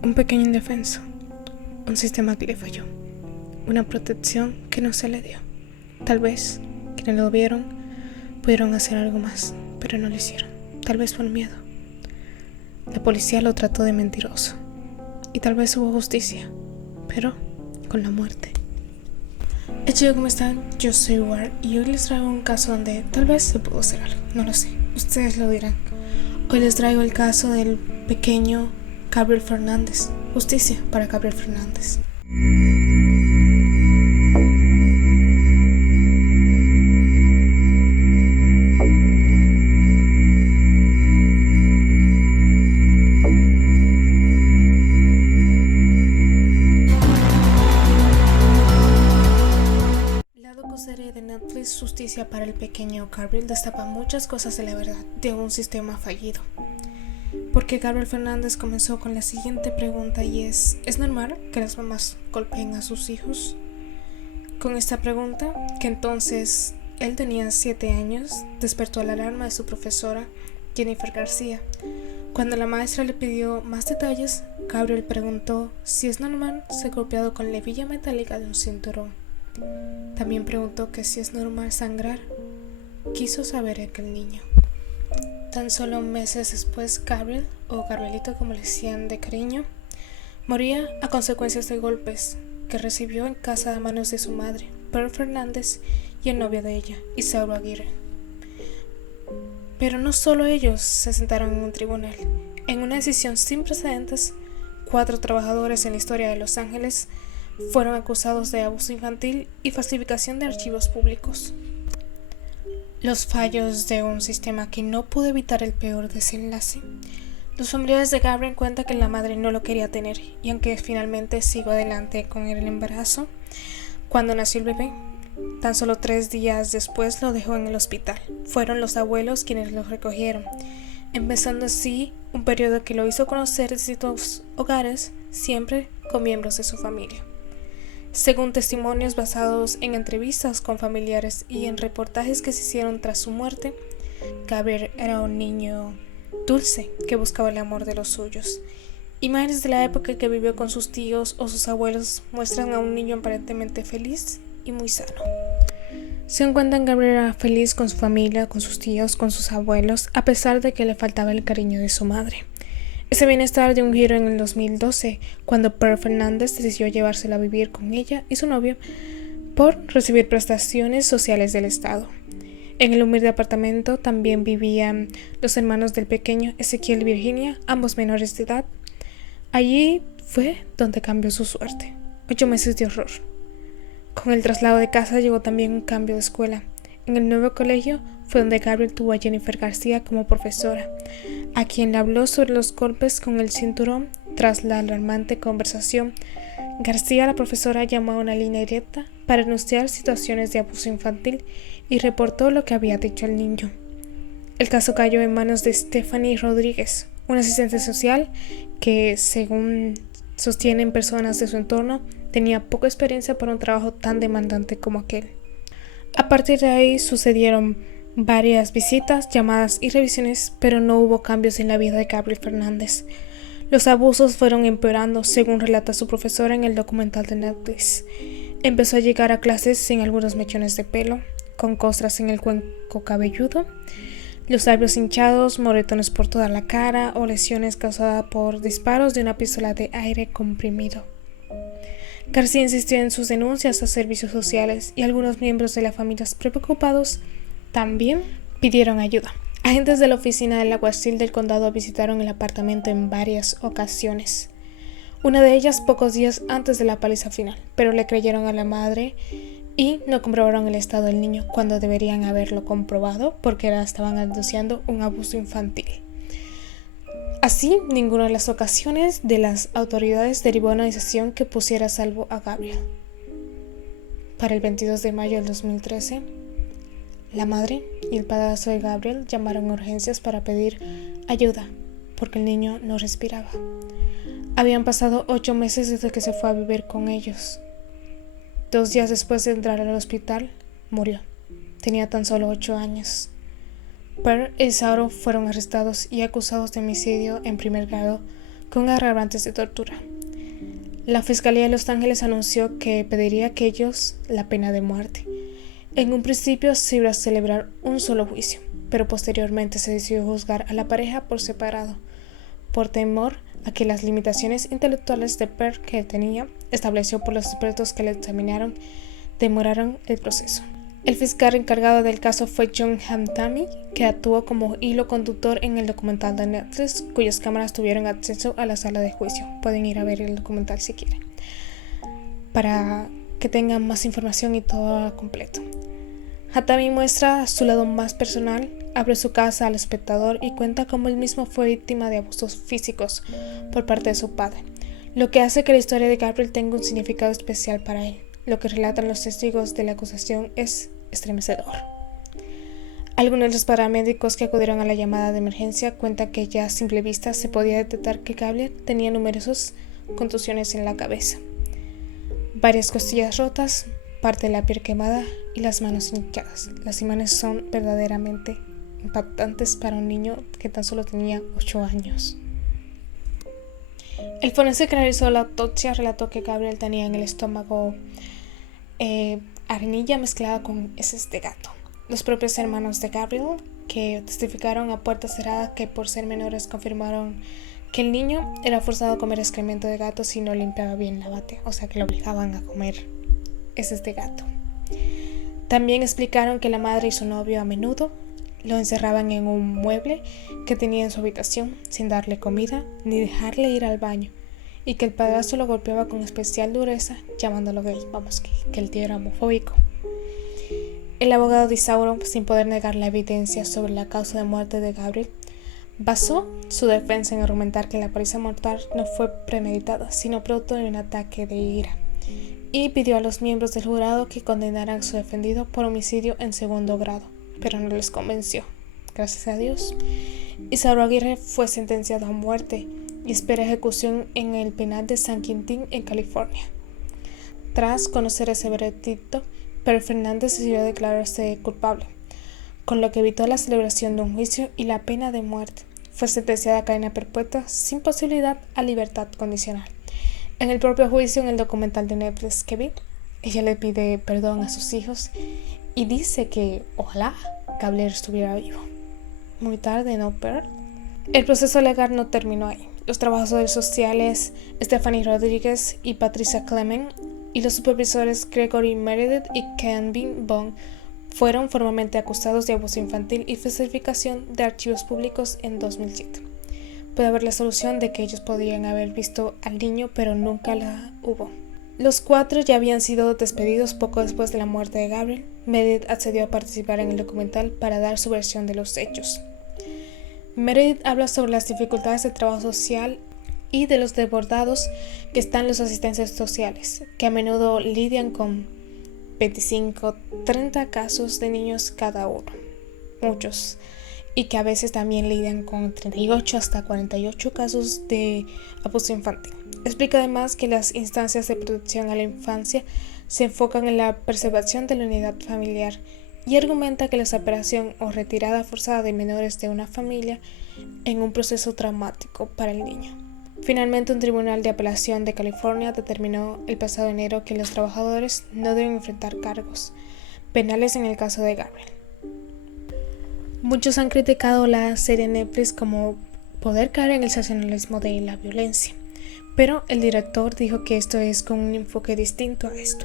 Un pequeño indefenso, un sistema que le falló, una protección que no se le dio. Tal vez quienes lo vieron pudieron hacer algo más, pero no lo hicieron, tal vez por miedo. La policía lo trató de mentiroso y tal vez hubo justicia, pero con la muerte. Hey chicos, ¿cómo están? Yo soy War y hoy les traigo un caso donde tal vez se pudo hacer algo, no lo sé, ustedes lo dirán. Hoy les traigo el caso del pequeño Gabriel Fernández. Justicia para Gabriel Fernández. La docuserie de Netflix Justicia para el pequeño Gabriel destapa muchas cosas de la verdad de un sistema fallido. Porque Gabriel Fernández comenzó con la siguiente pregunta y ¿es normal que las mamás golpeen a sus hijos? Con esta pregunta, que entonces él tenía 7 años, despertó la alarma de su profesora, Jennifer García. Cuando la maestra le pidió más detalles, Gabriel preguntó si es normal ser golpeado con la hebilla metálica de un cinturón. También preguntó que si es normal sangrar. Quiso saber aquel niño. Tan solo meses después, Gabriel, o Gabrielito como le decían de cariño, moría a consecuencias de golpes que recibió en casa a manos de su madre, Pearl Fernández, y el novio de ella, Isauro Aguirre. Pero no solo ellos se sentaron en un tribunal. En una decisión sin precedentes, 4 trabajadores en la historia de Los Ángeles fueron acusados de abuso infantil y falsificación de archivos públicos. Los fallos de un sistema que no pudo evitar el peor desenlace. Los familiares de Gabriel cuentan que la madre no lo quería tener y aunque finalmente siguió adelante con el embarazo, cuando nació el bebé, tan solo 3 días después lo dejó en el hospital. Fueron los abuelos quienes lo recogieron, empezando así un periodo que lo hizo conocer distintos hogares, siempre con miembros de su familia. Según testimonios basados en entrevistas con familiares y en reportajes que se hicieron tras su muerte, Gabriel era un niño dulce que buscaba el amor de los suyos. Imágenes de la época que vivió con sus tíos o sus abuelos muestran a un niño aparentemente feliz y muy sano. Se cuentan que Gabriel era feliz con su familia, con sus tíos, con sus abuelos, a pesar de que le faltaba el cariño de su madre. Ese bienestar dio un giro en el 2012, cuando Pearl Fernández decidió llevársela a vivir con ella y su novio por recibir prestaciones sociales del Estado. En el humilde apartamento también vivían los hermanos del pequeño Ezequiel y Virginia, ambos menores de edad. Allí fue donde cambió su suerte. 8 meses de horror. Con el traslado de casa llegó también un cambio de escuela. En el nuevo colegio fue donde Gabriel tuvo a Jennifer García como profesora, a quien le habló sobre los golpes con el cinturón. Tras la alarmante conversación, García, la profesora, llamó a una línea directa para denunciar situaciones de abuso infantil y reportó lo que había dicho el niño. El caso cayó en manos de Stephanie Rodríguez, una asistente social que, según sostienen personas de su entorno, tenía poca experiencia para un trabajo tan demandante como aquel. A partir de ahí sucedieron varias visitas, llamadas y revisiones, pero no hubo cambios en la vida de Gabriel Fernández. Los abusos fueron empeorando, según relata su profesora en el documental de Netflix. Empezó a llegar a clases sin algunos mechones de pelo, con costras en el cuenco cabelludo, los labios hinchados, moretones por toda la cara o lesiones causadas por disparos de una pistola de aire comprimido. García insistió en sus denuncias a servicios sociales y algunos miembros de la familia preocupados también pidieron ayuda. Agentes de la oficina del alguacil del condado visitaron el apartamento en varias ocasiones. Una de ellas pocos días antes de la paliza final, pero le creyeron a la madre y no comprobaron el estado del niño cuando deberían haberlo comprobado porque estaban denunciando un abuso infantil. Así, ninguna de las ocasiones de las autoridades derivó una decisión que pusiera a salvo a Gabriel. Para el 22 de mayo del 2013, la madre y el padrastro de Gabriel llamaron a urgencias para pedir ayuda porque el niño no respiraba. Habían pasado 8 meses desde que se fue a vivir con ellos. 2 días después de entrar al hospital, murió. Tenía tan solo 8 años. Pearl y Isauro fueron arrestados y acusados de homicidio en primer grado con agravantes de tortura. La Fiscalía de Los Ángeles anunció que pediría a aquellos la pena de muerte. En un principio se iba a celebrar un solo juicio, pero posteriormente se decidió juzgar a la pareja por separado, por temor a que las limitaciones intelectuales de Pearl que tenía, establecido por los expertos que le examinaron, demoraron el proceso. El fiscal encargado del caso fue John Hamdani, que actuó como hilo conductor en el documental de Netflix, cuyas cámaras tuvieron acceso a la sala de juicio. Pueden ir a ver el documental si quieren, para que tengan más información y todo completo. Hamdani muestra su lado más personal, abre su casa al espectador y cuenta cómo él mismo fue víctima de abusos físicos por parte de su padre, lo que hace que la historia de Gabriel tenga un significado especial para él. Lo que relatan los testigos de la acusación es estremecedor. Algunos de los paramédicos que acudieron a la llamada de emergencia cuentan que ya a simple vista se podía detectar que Gabriel tenía numerosas contusiones en la cabeza, varias costillas rotas, parte de la piel quemada y las manos hinchadas. Las imágenes son verdaderamente impactantes para un niño que tan solo tenía 8 años. El forense que realizó la autopsia relató que Gabriel tenía en el estómago arenilla mezclada con heces de gato. Los propios hermanos de Gabriel, que testificaron a puerta cerrada que por ser menores confirmaron que el niño era forzado a comer excremento de gato si no limpiaba bien la bate, o sea que lo obligaban a comer heces de gato. También explicaron que la madre y su novio a menudo lo encerraban en un mueble que tenía en su habitación sin darle comida ni dejarle ir al baño, y que el padrastro lo golpeaba con especial dureza, llamándolo gay. Vamos, que el tío era homofóbico. El abogado de Isauro, sin poder negar la evidencia sobre la causa de muerte de Gabriel, basó su defensa en argumentar que la paliza mortal no fue premeditada, sino producto de un ataque de ira, y pidió a los miembros del jurado que condenaran a su defendido por homicidio en segundo grado, pero no les convenció. Gracias a Dios, Isauro Aguirre fue sentenciado a muerte y espera ejecución en el penal de San Quintín, en California. Tras conocer ese veredicto, Pedro Fernández decidió declararse culpable, con lo que evitó la celebración de un juicio y la pena de muerte. Fue sentenciada a cadena perpetua sin posibilidad a libertad condicional. En el propio juicio, en el documental de Netflix que vi, ella le pide perdón a sus hijos y dice que ojalá Gabriel estuviera vivo. Muy tarde, ¿no, Pearl? El proceso legal no terminó ahí. Los trabajadores sociales Stephanie Rodríguez y Patricia Clement y los supervisores Gregory Meredith y Kenvin Bond fueron formalmente acusados de abuso infantil y falsificación de archivos públicos en 2007. Puede haber la solución de que ellos podrían haber visto al niño, pero nunca la hubo. Los 4 ya habían sido despedidos poco después de la muerte de Gabriel. Meredith accedió a participar en el documental para dar su versión de los hechos. Meredith habla sobre las dificultades de trabajo social y de los desbordados que están los asistentes sociales, que a menudo lidian con 25-30 casos de niños cada uno, muchos, y que a veces también lidian con 38 hasta 48 casos de abuso infantil. Explica además que las instancias de protección a la infancia se enfocan en la preservación de la unidad familiar y argumenta que la separación o retirada forzada de menores de una familia en un proceso traumático para el niño. Finalmente, un tribunal de apelación de California determinó el pasado enero que los trabajadores no deben enfrentar cargos penales en el caso de Gabriel. Muchos han criticado la serie Netflix como poder caer en el sensacionalismo de la violencia, pero el director dijo que esto es con un enfoque distinto a esto.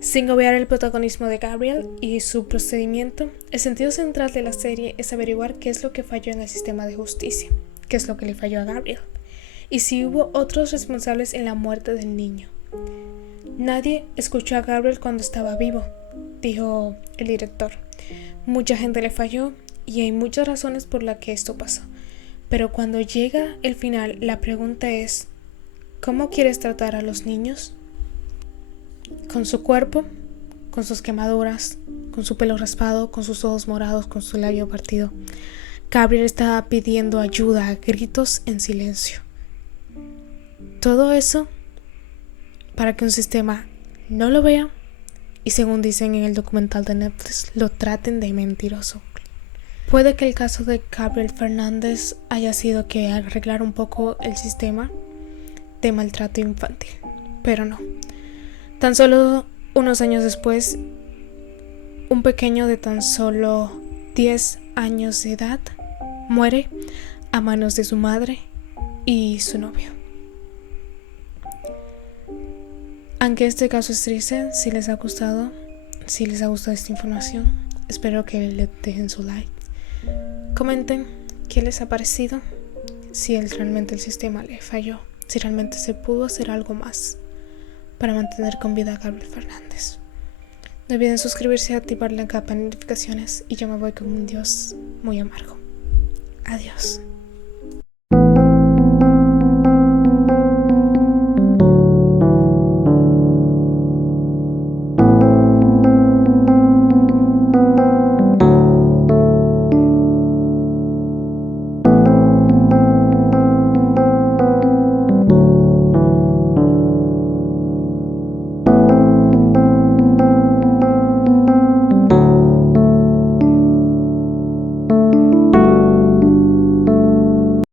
Sin obviar el protagonismo de Gabriel y su procedimiento, el sentido central de la serie es averiguar qué es lo que falló en el sistema de justicia, qué es lo que le falló a Gabriel, y si hubo otros responsables en la muerte del niño. Nadie escuchó a Gabriel cuando estaba vivo, dijo el director. Mucha gente le falló y hay muchas razones por las que esto pasó. Pero cuando llega el final, la pregunta es, ¿cómo quieres tratar a los niños? ¿Con su cuerpo? ¿Con sus quemaduras? ¿Con su pelo raspado? ¿Con sus ojos morados? ¿Con su labio partido? Gabriel estaba pidiendo ayuda a gritos en silencio. Todo eso para que un sistema no lo vea y, según dicen en el documental de Netflix, lo traten de mentiroso. Puede que el caso de Gabriel Fernández haya sido que arreglar un poco el sistema de maltrato infantil, pero no. Tan solo unos años después, un pequeño de tan solo 10 años de edad muere a manos de su madre y su novio. Aunque este caso es triste, si les ha gustado esta información, espero que le dejen su like. Comenten qué les ha parecido, si realmente el sistema le falló, si realmente se pudo hacer algo más para mantener con vida a Gabriel Fernández. No olviden suscribirse y activar la campana de notificaciones, y yo me voy con un Dios muy amargo. Adiós.